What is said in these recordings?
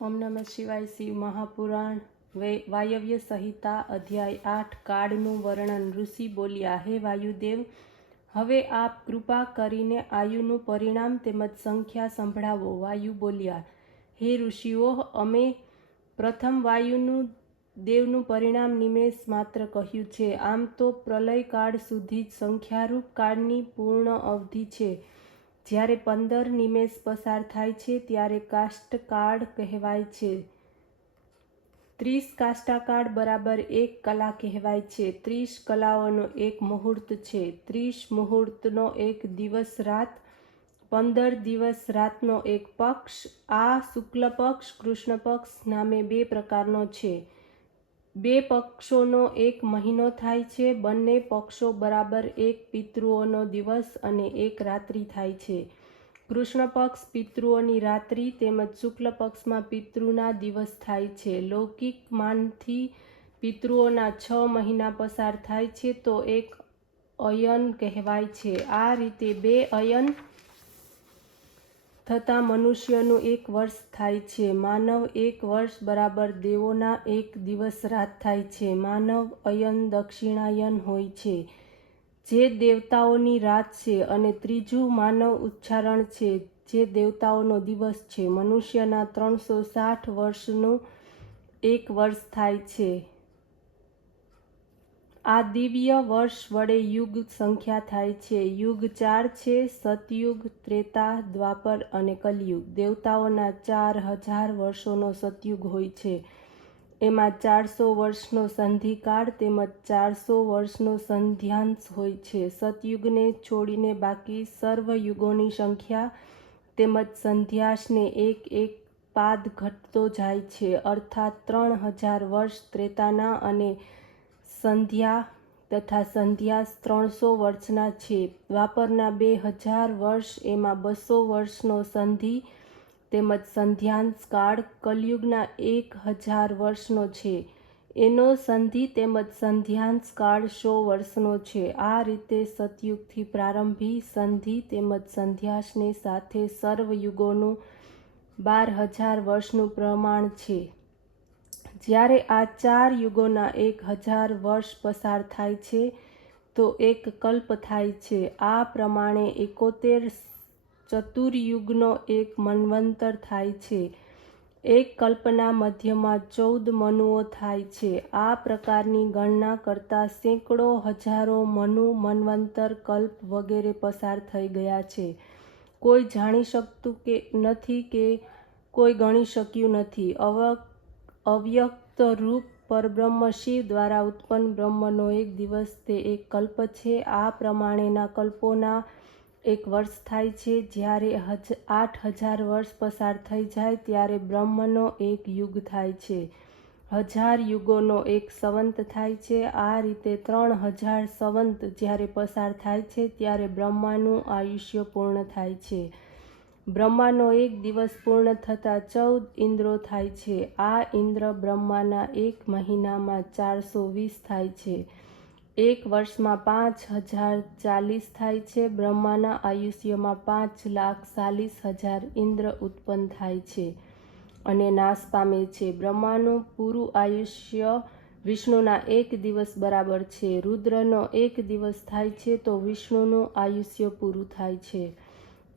ओम नमः शिवाय। शिव महापुराण वायव्य संहिता अध्याय 8 काळનું વર્ણન। ઋષિ બોલ્યા, હે વાયુદેવ, હવે આપ કૃપા કરીને આયુનું પરિણામ તેમજ સંખ્યા સંભળાવો। વાયુ બોલ્યા, હે ઋષિઓ, અમે પ્રથમ વાયુનું દેવનું પરિણામ નિમેષ માત્ર કહ્યું છે। આમ તો પ્રલયકાળ સુધી જ સંખ્યારૂપ કાળની પૂર્ણ અવધિ છે। જ્યારે 15 નિમેષ પસાર થાય છે ત્યારે કાષ્ટકાળ કહેવાય છે। 30 કાષ્ટકાળ બરાબર 1 કલા કહેવાય છે। 30 કલાઓનો એક મુહૂર્ત છે। 30 મુહૂર્તનો એક દિવસ રાત, 15 દિવસ રાતનો એક પક્ષ। આ શુક્લ પક્ષ, કૃષ્ણ પક્ષ નામે બે પ્રકારનો છે। બે પક્ષોનો એક મહિનો થાય છે। બંને પક્ષો બરાબર એક પિતૃઓનો દિવસ અને એક રાત્રિ થાય છે। કૃષ્ણ પક્ષ પિતૃઓની રાત્રિ તેમજ શુક્લ પક્ષમાં પિતૃના દિવસ થાય છે। લૌકિક માનથી પિતૃઓના 6 મહિના પસાર થાય છે તો એક અયન કહેવાય છે। આ રીતે 2 અયન થતાં મનુષ્યનું 1 વર્ષ થાય છે। માનવ 1 વર્ષ બરાબર દેવોના 1 દિવસ રાત થાય છે। માનવ અયન દક્ષિણાયન હોય છે, જે દેવતાઓની રાત છે, અને ત્રીજું માનવ ઉચ્ચારણ છે, જે દેવતાઓનો દિવસ છે। મનુષ્યના 360 વર્ષનું 1 વર્ષ થાય છે। આ દિવ્ય વર્ષ વડે યુગ સંખ્યા થાય છે। યુગ 4 છે: સતયુગ, ત્રેતા, દ્વાપર અને કલયુગ। દેવતાઓના 4000 વર્ષોનો સતયુગ હોય છે। એમાં 400 વર્ષનો સંધિકાળ તેમજ 400 વર્ષનો સંધ્યાંશ હોય છે। સતયુગને છોડીને બાકી સર્વ યુગોની સંખ્યા તેમજ સંધ્યાંશને એક એક પાદ ઘટતો જાય છે, અર્થાત 3000 વર્ષ ત્રેતાના અને સંધ્યા તથા સંધ્યાંશ 300 વર્ષના છે। દ્વાપરના 2000 વર્ષ, એમાં 200 વર્ષનો સંધિ તેમજ સંધ્યાંશ કાળ। કલયુગના 1000 વર્ષનો છે, એનો સંધિ તેમજ સંધ્યાંશ કાળ 100 વર્ષનો છે। આ રીતે સતયુગથી પ્રારંભી સંધિ તેમજ સંધ્યાંશને સાથે સર્વ યુગોનું 12000 વર્ષનું પ્રમાણ છે। જ્યારે આ 4 યુગોના 1000 વર્ષ પસાર થાય છે તો એક કલ્પ થાય છે। આ પ્રમાણે 71 ચતુર્યુગનો એક મન્વંતર થાય છે। એક કલ્પના મધ્યમાં 14 મનુઓ થાય છે। આ પ્રકારની ગણના કરતાં સેંકડો હજારો મનુ, મન્વંતર, કલ્પ વગેરે પસાર થઈ ગયા છે। કોઈ જાણી શકતું નથી કે કોઈ ગણી શક્યું નથી। અવ્યક્ત રૂપ પરબ્રહ્મ શિવ દ્વારા ઉત્પન્ન બ્રહ્મનો એક દિવસ તે એક કલ્પ છે। આ પ્રમાણેના કલ્પોના 1 વર્ષ થાય છે। જ્યારે 8000 વર્ષ પસાર થઈ જાય ત્યારે બ્રહ્મનો એક યુગ થાય છે। 1000 યુગોનો એક સંવંત થાય છે। આ રીતે 3000 સંવંત જ્યારે પસાર થાય છે ત્યારે બ્રહ્માનું આયુષ્ય પૂર્ણ થાય છે। બ્રહ્માનો એક દિવસ પૂર્ણ થતાં 14 ઇન્દ્રો થાય છે। આ ઇન્દ્ર બ્રહ્માના 1 મહિનામાં 420 થાય છે। 1 વર્ષમાં 5040 થાય છે। બ્રહ્માના આયુષ્યમાં 5,40,000 ઇન્દ્ર ઉત્પન્ન થાય છે અને નાશ પામે છે। બ્રહ્માનું પૂરું આયુષ્ય વિષ્ણુના 1 દિવસ બરાબર છે। રુદ્રનો 1 દિવસ થાય છે તો વિષ્ણુનું આયુષ્ય પૂરું થાય છે।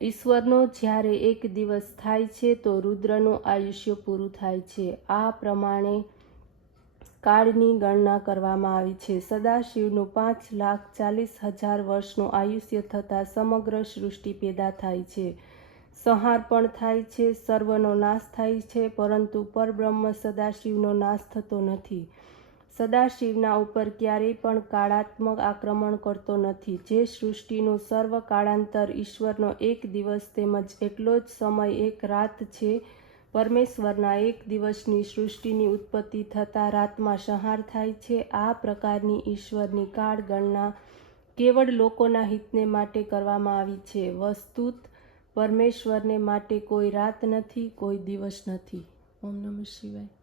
ઈશ્વરનો જ્યારે 1 દિવસ થાય છે તો રુદ્રનું આયુષ્ય પૂરું થાય છે। આ પ્રમાણે કાળની ગણના કરવામાં આવી છે। સદાશિવનું 5,40,000 વર્ષનું આયુષ્ય થતાં સમગ્ર સૃષ્ટિ પેદા થાય છે, સંહાર પણ થાય છે, સર્વનો નાશ થાય છે, પરંતુ પરબ્રહ્મ સદાશિવનો નાશ થતો નથી। સદાશિવના ઉપર ક્યારેય પણ કાળાત્મક આક્રમણ કરતો નથી। જે સૃષ્ટિનું સર્વ કાળાંતર ઈશ્વરનો 1 દિવસ તેમજ એટલો જ સમય 1 રાત છે। પરમેશ્વરના 1 દિવસની સૃષ્ટિની ઉત્પત્તિ થતાં રાતમાં સંહાર થાય છે। આ પ્રકારની ઈશ્વરની કાળ ગણના કેવળ લોકોના હિતને માટે કરવામાં આવી છે। વસ્તુત પરમેશ્વરને માટે કોઈ રાત નથી, કોઈ દિવસ નથી। ઓમ નમઃ શિવાય।